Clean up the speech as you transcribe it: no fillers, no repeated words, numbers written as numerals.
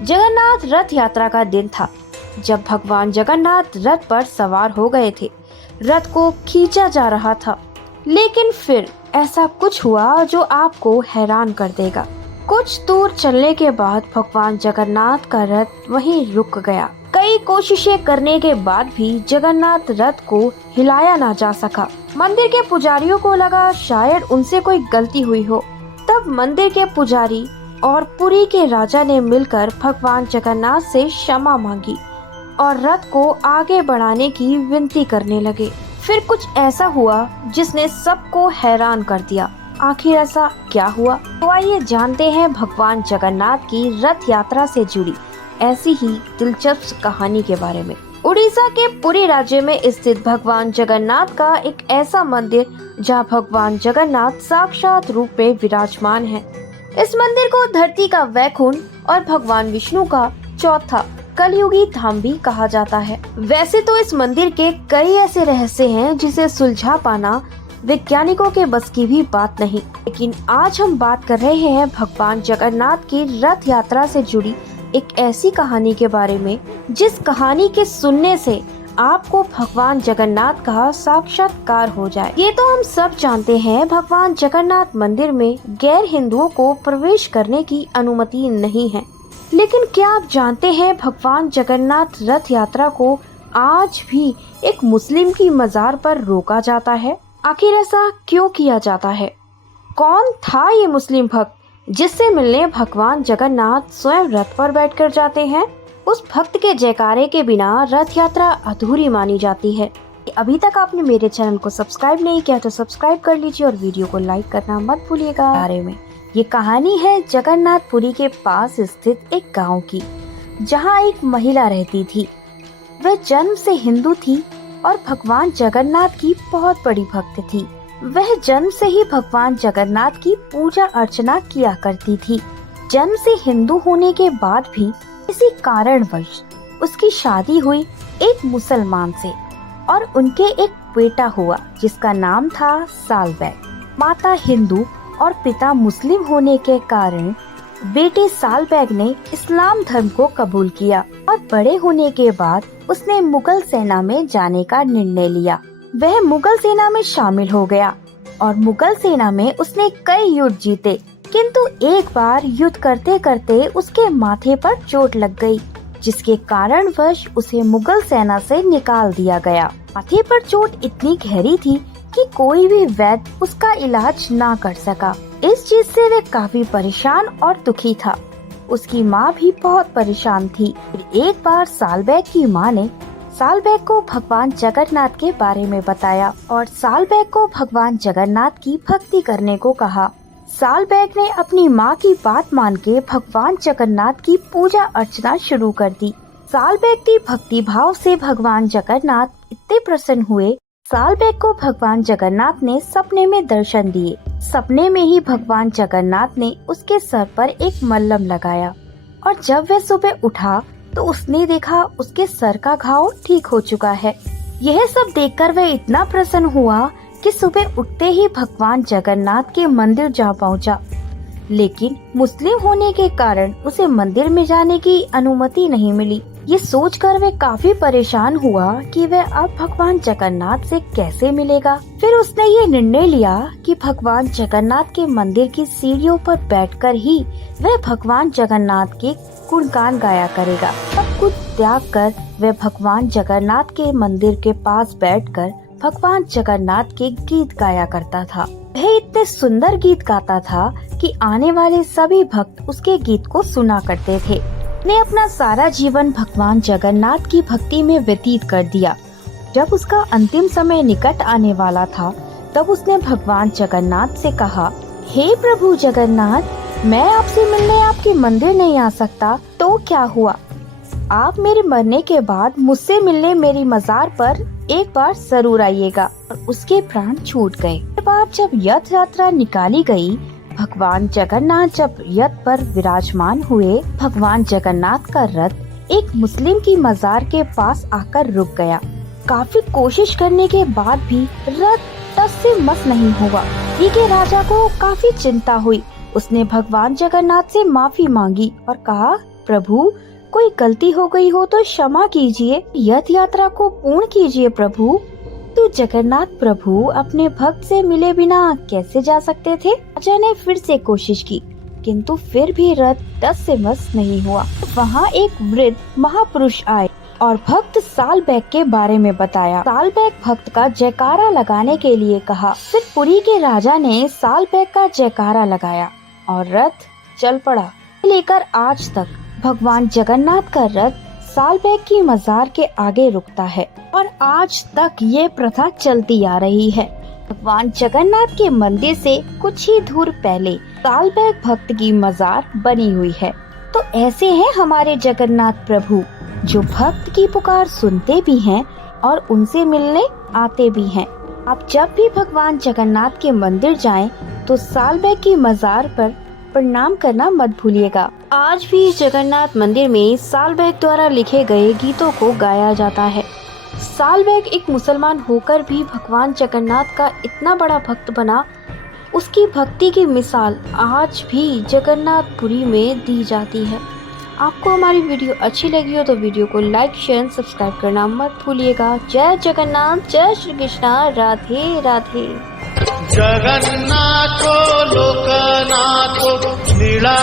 जगन्नाथ रथ यात्रा का दिन था, जब भगवान जगन्नाथ रथ पर सवार हो गए थे। रथ को खींचा जा रहा था, लेकिन फिर ऐसा कुछ हुआ जो आपको हैरान कर देगा। कुछ दूर चलने के बाद भगवान जगन्नाथ का रथ वहीं रुक गया। कई कोशिशें करने के बाद भी जगन्नाथ रथ को हिलाया ना जा सका। मंदिर के पुजारियों को लगा शायद उनसे कोई गलती हुई हो। तब मंदिर के पुजारी और पुरी के राजा ने मिलकर भगवान जगन्नाथ से क्षमा मांगी और रथ को आगे बढ़ाने की विनती करने लगे। फिर कुछ ऐसा हुआ जिसने सबको हैरान कर दिया। आखिर ऐसा क्या हुआ? तो आइए जानते हैं भगवान जगन्नाथ की रथ यात्रा से जुड़ी ऐसी ही दिलचस्प कहानी के बारे में। उड़ीसा के पुरी राज्य में स्थित भगवान जगन्नाथ का एक ऐसा मंदिर जहां भगवान जगन्नाथ साक्षात रूप में विराजमान है। इस मंदिर को धरती का वैकुंठ और भगवान विष्णु का चौथा कलयुगी धाम भी कहा जाता है। वैसे तो इस मंदिर के कई ऐसे रहस्य हैं जिसे सुलझा पाना वैज्ञानिकों के बस की भी बात नहीं, लेकिन आज हम बात कर रहे हैं भगवान जगन्नाथ की रथ यात्रा से जुड़ी एक ऐसी कहानी के बारे में जिस कहानी के सुनने से आपको भगवान जगन्नाथ का साक्षात्कार हो जाए। ये तो हम सब जानते हैं, भगवान जगन्नाथ मंदिर में गैर हिंदुओं को प्रवेश करने की अनुमति नहीं है। लेकिन क्या आप जानते हैं भगवान जगन्नाथ रथ यात्रा को आज भी एक मुस्लिम की मजार पर रोका जाता है? आखिर ऐसा क्यों किया जाता है? कौन था ये मुस्लिम भक्त जिससे मिलने भगवान जगन्नाथ स्वयं रथ पर बैठकर जाते हैं? उस भक्त के जयकारे के बिना रथ यात्रा अधूरी मानी जाती है। अभी तक आपने मेरे चैनल को सब्सक्राइब नहीं किया तो सब्सक्राइब कर लीजिए और वीडियो को लाइक करना मत भूलिएगा। बारे में ये कहानी है जगन्नाथपुरी के पास स्थित एक गांव की, जहां एक महिला रहती थी। वह जन्म से हिंदू थी और भगवान जगन्नाथ की बहुत बड़ी भक्त थी। वह जन्म से ही भगवान जगन्नाथ की पूजा अर्चना किया करती थी। जन्म से हिंदू होने के बाद भी किसी कारणवश उसकी शादी हुई एक मुसलमान से और उनके एक बेटा हुआ जिसका नाम था सालबैग। माता हिंदू और पिता मुस्लिम होने के कारण बेटे सालबैग ने इस्लाम धर्म को कबूल किया और बड़े होने के बाद उसने मुगल सेना में जाने का निर्णय लिया। वह मुगल सेना में शामिल हो गया और मुगल सेना में उसने कई युद्ध जीते, किंतु एक बार युद्ध करते करते उसके माथे पर चोट लग गई, जिसके कारणवश उसे मुगल सेना से निकाल दिया गया। माथे पर चोट इतनी गहरी थी कि कोई भी वैद्य उसका इलाज ना कर सका। इस चीज से वह काफी परेशान और दुखी था। उसकी माँ भी बहुत परेशान थी। फिर एक बार सालबैग की माँ ने सालबैग को भगवान जगन्नाथ के बारे में बताया और सालबैग को भगवान जगन्नाथ की भक्ति करने को कहा। सालबैग ने अपनी माँ की बात मान के भगवान जगन्नाथ की पूजा अर्चना शुरू कर दी। सालबैग की भक्ति भाव से भगवान जगन्नाथ इतने प्रसन्न हुए। सालबैग को भगवान जगन्नाथ ने सपने में दर्शन दिए। सपने में ही भगवान जगन्नाथ ने उसके सर पर एक मल्लम लगाया और जब वह सुबह उठा तो उसने देखा उसके सर का घाव ठीक हो चुका है। यह सब देखकर वह इतना प्रसन्न हुआ कि सुबह उठते ही भगवान जगन्नाथ के मंदिर जा पहुंचा। लेकिन मुस्लिम होने के कारण उसे मंदिर में जाने की अनुमति नहीं मिली। ये सोचकर वह काफी परेशान हुआ कि वह अब भगवान जगन्नाथ से कैसे मिलेगा। फिर उसने ये निर्णय लिया कि भगवान जगन्नाथ के मंदिर की सीढ़ियों पर बैठकर ही वह भगवान जगन्नाथ के गुणगान गाया करेगा। सब कुछ त्याग कर वह भगवान जगन्नाथ के मंदिर के पास बैठकर भगवान जगन्नाथ के गीत गाया करता था। वह इतने सुंदर गीत गाता था कि आने वाले सभी भक्त उसके गीत को सुना करते थे। ने अपना सारा जीवन भगवान जगन्नाथ की भक्ति में व्यतीत कर दिया। जब उसका अंतिम समय निकट आने वाला था तब उसने भगवान जगन्नाथ से कहा, हे प्रभु जगन्नाथ, मैं आपसे मिलने आपके मंदिर नहीं आ सकता तो क्या हुआ? आप मेरे मरने के बाद मुझसे मिलने मेरी मजार पर एक बार जरूर आइएगा। और उसके प्राण छूट गए। बाद जब रथ यात्रा निकाली गई, भगवान जगन्नाथ जब रथ पर विराजमान हुए, भगवान जगन्नाथ का रथ एक मुस्लिम की मजार के पास आकर रुक गया। काफी कोशिश करने के बाद भी रथ टस से मस नहीं हुआ। पुरी के राजा को काफी चिंता हुई। उसने भगवान जगन्नाथ से माफी मांगी और कहा प्रभु, कोई गलती हो गई हो तो क्षमा कीजिए, यथ यात्रा को पूर्ण कीजिए प्रभु। तो जगन्नाथ प्रभु अपने भक्त से मिले बिना कैसे जा सकते थे? राजा ने फिर से कोशिश की, किंतु फिर भी रथ टस से मस नहीं हुआ। वहाँ एक वृद्ध महापुरुष आए और भक्त सालबैग के बारे में बताया। सालबैग भक्त का जयकारा लगाने के लिए कहा। फिर पुरी के राजा ने सालबैग का जयकारा लगाया और रथ चल पड़ा। लेकर आज तक भगवान जगन्नाथ का रथ सालबैग की मजार के आगे रुकता है और आज तक ये प्रथा चलती आ रही है। भगवान जगन्नाथ के मंदिर से कुछ ही दूर पहले सालबैग भक्त की मजार बनी हुई है। तो ऐसे हैं हमारे जगन्नाथ प्रभु, जो भक्त की पुकार सुनते भी हैं और उनसे मिलने आते भी हैं। आप जब भी भगवान जगन्नाथ के मंदिर जाएं, तो सालबैग की मजार पर प्रणाम करना मत भूलिएगा। आज भी जगन्नाथ मंदिर में सालबैग द्वारा लिखे गए गीतों को गाया जाता है। सालबैग एक मुसलमान होकर भी भगवान जगन्नाथ का इतना बड़ा भक्त बना, उसकी भक्ति की मिसाल आज भी जगन्नाथपुरी में दी जाती है। आपको हमारी वीडियो अच्छी लगी हो तो वीडियो को लाइक, शेयर, सब्सक्राइब करना मत भूलिएगा। जय जगन्नाथ, जय श्री कृष्णा, राधे राधे। जगन्नाथो लोकनाथो लीला